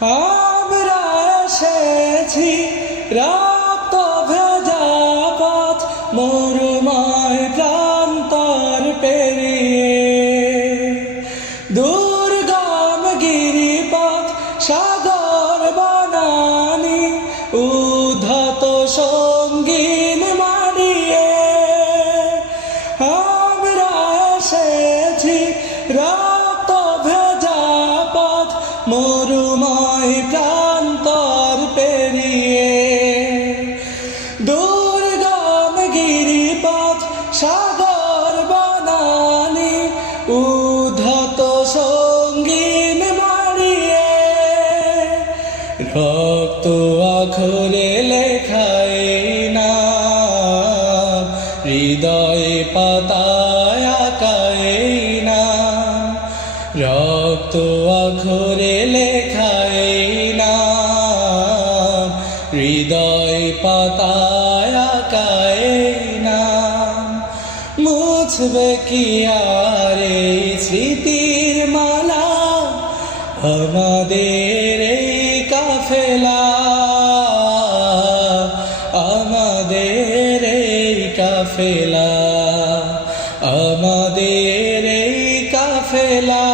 আমরা এসেছি রক্ত ভেজা পথ মরুময় প্রান্তর পেরিয়ে, দুর্গম গিরিপথ সাগর বনানী উদ্ধত সঙ্গীন মারিয়ে। আমরা এসেছি রক্ত ভেজা পথ মরুময় প্রান্তর পেরিয়ে, দুর্গম গিরিপথ সাগর বনানী উদ্ধত সঙ্গীন মারিয়ে। রক্ত আখরে লেখায় নাম, হৃদয়ে পাতায় আঁকায় নাম। রক্ত আখরে লেখায় নাম, হৃদয় পাতায় আঁকায় নাম। মুছবে কি আর এই স্মৃতির মালা আমাদের এই কাফেলা, আমাদের এই কাফেলা, আমাদের এই কাফেলা।